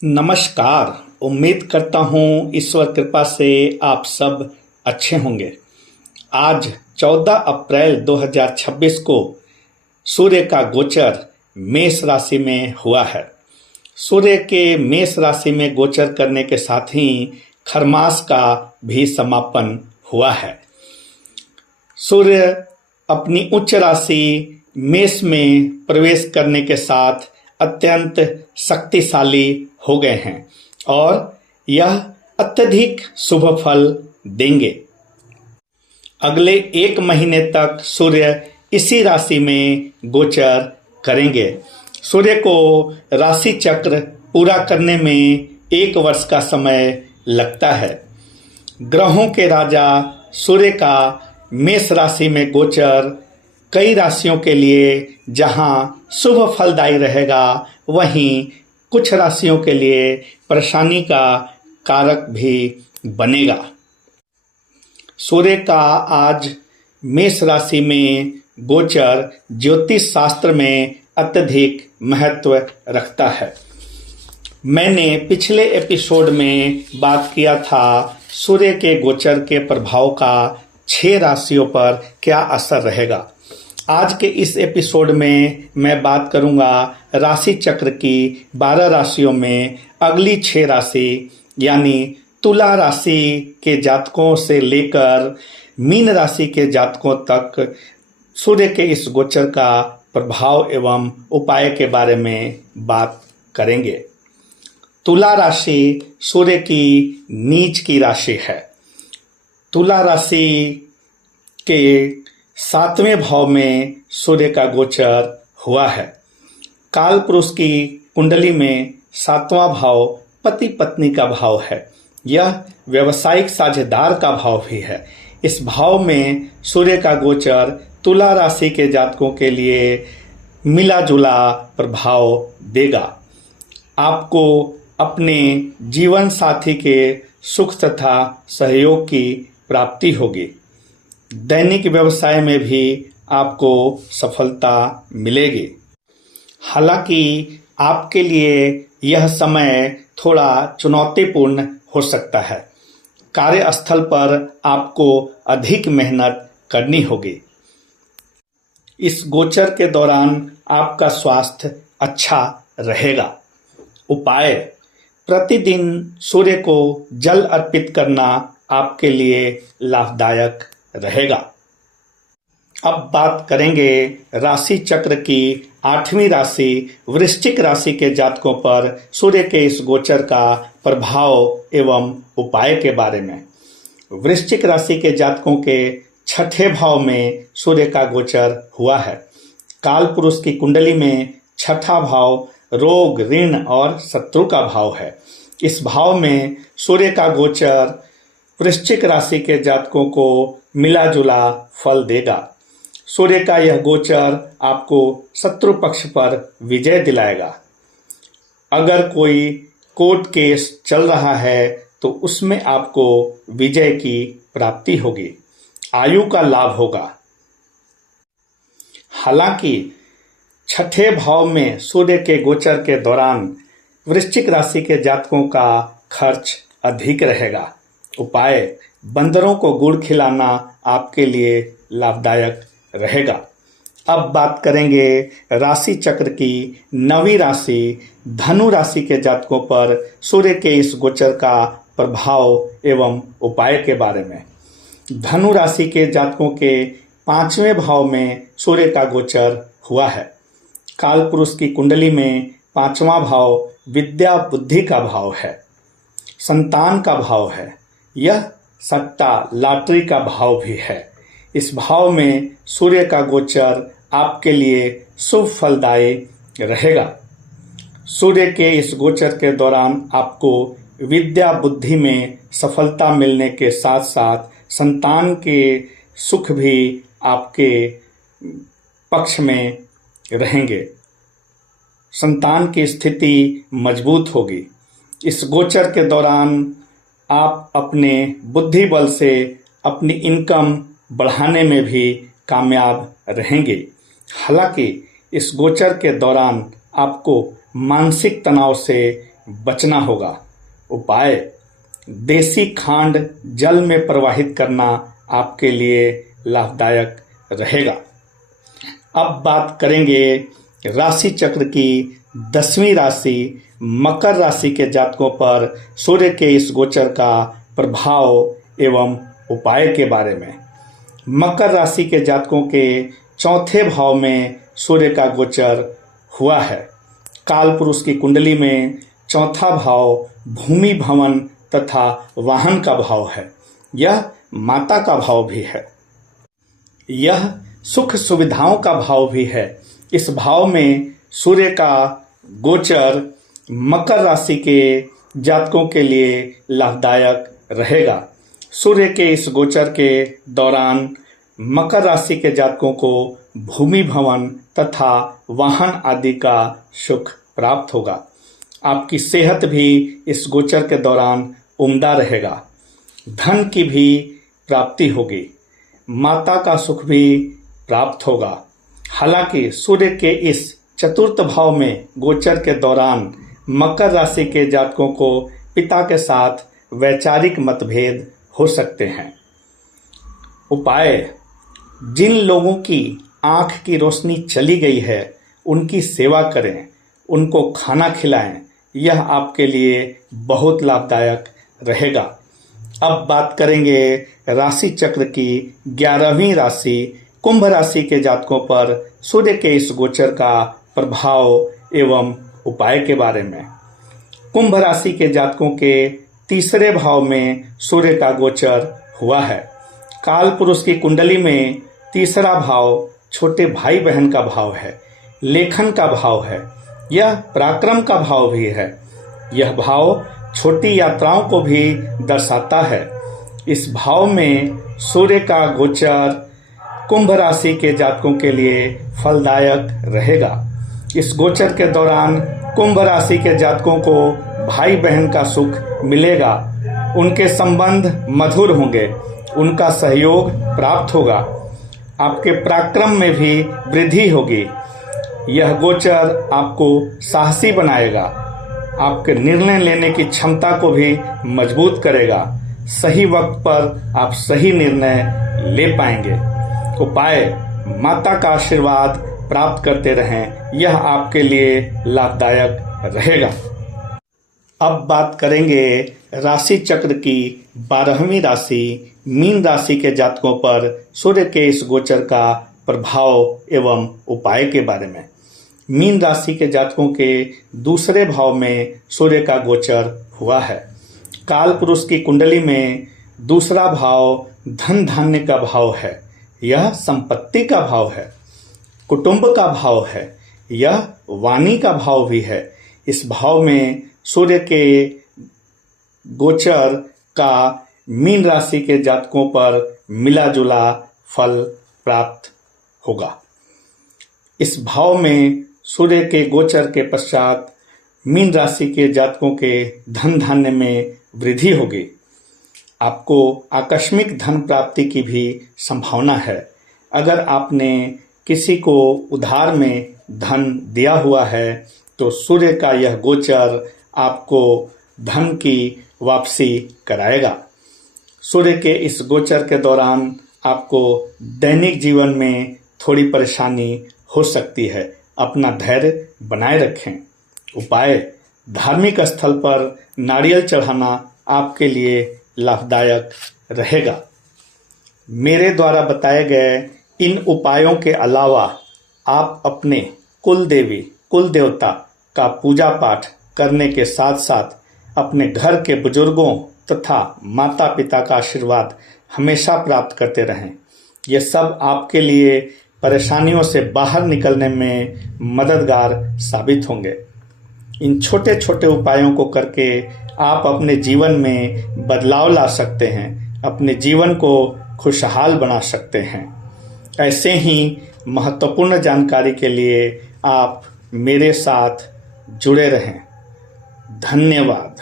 नमस्कार। उम्मीद करता हूँ ईश्वर कृपा से आप सब अच्छे होंगे। आज 14 अप्रैल 2026 को सूर्य का गोचर मेष राशि में हुआ है। सूर्य के मेष राशि में गोचर करने के साथ ही खरमास का भी समापन हुआ है। सूर्य अपनी उच्च राशि मेष में प्रवेश करने के साथ अत्यंत शक्तिशाली हो गए हैं और यह अत्यधिक शुभ फल देंगे। अगले 1 महीने तक सूर्य इसी राशि में गोचर करेंगे। सूर्य को राशि चक्र पूरा करने में 1 वर्ष का समय लगता है। ग्रहों के राजा सूर्य का मेष राशि में गोचर कई राशियों के लिए जहां शुभ फलदायी रहेगा, वहीं कुछ राशियों के लिए परेशानी का कारक भी बनेगा। सूर्य का आज मेष राशि में गोचर ज्योतिष शास्त्र में अत्यधिक महत्व रखता है। मैंने पिछले एपिसोड में बात किया था सूर्य के गोचर के प्रभाव का 6 राशियों पर क्या असर रहेगा। आज के इस एपिसोड में मैं बात करूंगा राशि चक्र की 12 राशियों में अगली 6 राशि यानी तुला राशि के जातकों से लेकर मीन राशि के जातकों तक सूर्य के इस गोचर का प्रभाव एवं उपाय के बारे में बात करेंगे। तुला राशि सूर्य की नीच की राशि है। तुला राशि के 7वें भाव में सूर्य का गोचर हुआ है। काल पुरुष की कुंडली में 7वां भाव पति पत्नी का भाव है। यह व्यवसायिक साझेदार का भाव भी है। इस भाव में सूर्य का गोचर तुला राशि के जातकों के लिए मिला जुला प्रभाव देगा। आपको अपने जीवन साथी के सुख तथा सहयोग की प्राप्ति होगी। दैनिक व्यवसाय में भी आपको सफलता मिलेगी। हालांकि आपके लिए यह समय थोड़ा चुनौतीपूर्ण हो सकता है। कार्यस्थल पर आपको अधिक मेहनत करनी होगी। इस गोचर के दौरान आपका स्वास्थ्य अच्छा रहेगा। उपाय: प्रतिदिन सूर्य को जल अर्पित करना आपके लिए लाभदायक रहेगा। अब बात करेंगे राशि चक्र की 8वीं राशि वृश्चिक राशि के जातकों पर सूर्य के इस गोचर का प्रभाव एवं उपाय के बारे में। वृश्चिक राशि के जातकों के 6ठे भाव में सूर्य का गोचर हुआ है। काल पुरुष की कुंडली में 6ठा भाव रोग, ऋण और शत्रु का भाव है। इस भाव में सूर्य का गोचर वृश्चिक राशि के जातकों को मिला जुला फल देगा। सूर्य का यह गोचर आपको शत्रु पक्ष पर विजय दिलाएगा। अगर कोई कोर्ट केस चल रहा है तो उसमें आपको विजय की प्राप्ति होगी। आयु का लाभ होगा। हालांकि 6ठे भाव में सूर्य के गोचर के दौरान वृश्चिक राशि के जातकों का खर्च अधिक रहेगा। उपाय: बंदरों को गुड़ खिलाना आपके लिए लाभदायक रहेगा। अब बात करेंगे राशि चक्र की 9वीं राशि धनु राशि के जातकों पर सूर्य के इस गोचर का प्रभाव एवं उपाय के बारे में। धनु राशि के जातकों के 5वें भाव में सूर्य का गोचर हुआ है। काल पुरुष की कुंडली में 5वां भाव विद्या बुद्धि का भाव है, संतान का भाव है। यह सट्टा लॉटरी का भाव भी है। इस भाव में सूर्य का गोचर आपके लिए शुभ फलदायी रहेगा। सूर्य के इस गोचर के दौरान आपको विद्या बुद्धि में सफलता मिलने के साथ साथ संतान के सुख भी आपके पक्ष में रहेंगे। संतान की स्थिति मजबूत होगी। इस गोचर के दौरान आप अपने बुद्धि बल से अपनी इनकम बढ़ाने में भी कामयाब रहेंगे। हालांकि इस गोचर के दौरान आपको मानसिक तनाव से बचना होगा। उपाय: देसी खांड जल में प्रवाहित करना आपके लिए लाभदायक रहेगा। अब बात करेंगे राशि चक्र की 10वीं राशि मकर राशि के जातकों पर सूर्य के इस गोचर का प्रभाव एवं उपाय के बारे में। मकर राशि के जातकों के चौथे भाव में सूर्य का गोचर हुआ है। काल पुरुष की कुंडली में चौथा भाव भूमि, भवन तथा वाहन का भाव है। यह माता का भाव भी है। यह सुख सुविधाओं का भाव भी है। इस भाव में सूर्य का गोचर मकर राशि के जातकों के लिए लाभदायक रहेगा। सूर्य के इस गोचर के दौरान मकर राशि के जातकों को भूमि, भवन तथा वाहन आदि का सुख प्राप्त होगा। आपकी सेहत भी इस गोचर के दौरान उम्दा रहेगा। धन की भी प्राप्ति होगी। माता का सुख भी प्राप्त होगा। हालांकि सूर्य के इस चतुर्थ भाव में गोचर के दौरान मकर राशि के जातकों को पिता के साथ वैचारिक मतभेद हो सकते हैं। उपाय: जिन लोगों की आंख की रोशनी चली गई है उनकी सेवा करें, उनको खाना खिलाएं। यह आपके लिए बहुत लाभदायक रहेगा। अब बात करेंगे राशि चक्र की 11वीं राशि कुंभ राशि के जातकों पर सूर्य के इस गोचर का प्रभाव एवं उपाय के बारे में। कुंभ राशि के जातकों के तीसरे भाव में सूर्य का गोचर हुआ है। काल पुरुष की कुंडली में तीसरा भाव छोटे भाई बहन का भाव है, लेखन का भाव है। यह पराक्रम का भाव भी है। यह भाव छोटी यात्राओं को भी दर्शाता है। इस भाव में सूर्य का गोचर कुंभ राशि के जातकों के लिए फलदायक रहेगा। इस गोचर के दौरान कुंभ राशि के जातकों को भाई बहन का सुख मिलेगा। उनके संबंध मधुर होंगे। उनका सहयोग प्राप्त होगा। आपके पराक्रम में भी वृद्धि होगी। यह गोचर आपको साहसी बनाएगा। आपके निर्णय लेने की क्षमता को भी मजबूत करेगा। सही वक्त पर आप सही निर्णय ले पाएंगे। उपाय: माता का आशीर्वाद प्राप्त करते रहें। यह आपके लिए लाभदायक रहेगा। अब बात करेंगे राशि चक्र की 12वीं राशि मीन राशि के जातकों पर सूर्य के इस गोचर का प्रभाव एवं उपाय के बारे में। मीन राशि के जातकों के दूसरे भाव में सूर्य का गोचर हुआ है। काल पुरुष की कुंडली में दूसरा भाव धन धान्य का भाव है। यह संपत्ति का भाव है, कुटुंब का भाव है। यह वाणी का भाव भी है। इस भाव में सूर्य के गोचर का मीन राशि के जातकों पर मिला जुला फल प्राप्त होगा। इस भाव में सूर्य के गोचर के पश्चात मीन राशि के जातकों के धन धान्य में वृद्धि होगी। आपको आकस्मिक धन प्राप्ति की भी संभावना है। अगर आपने किसी को उधार में धन दिया हुआ है तो सूर्य का यह गोचर आपको धन की वापसी कराएगा। सूर्य के इस गोचर के दौरान आपको दैनिक जीवन में थोड़ी परेशानी हो सकती है। अपना धैर्य बनाए रखें। उपाय: धार्मिक स्थल पर नारियल चढ़ाना आपके लिए लाभदायक रहेगा। मेरे द्वारा बताए गए इन उपायों के अलावा आप अपने कुल देवी कुल देवता का पूजा पाठ करने के साथ साथ अपने घर के बुजुर्गों तथा माता पिता का आशीर्वाद हमेशा प्राप्त करते रहें। यह सब आपके लिए परेशानियों से बाहर निकलने में मददगार साबित होंगे। इन छोटे छोटे उपायों को करके आप अपने जीवन में बदलाव ला सकते हैं, अपने जीवन को खुशहाल बना सकते हैं। ऐसे ही महत्वपूर्ण जानकारी के लिए आप मेरे साथ जुड़े रहें। धन्यवाद।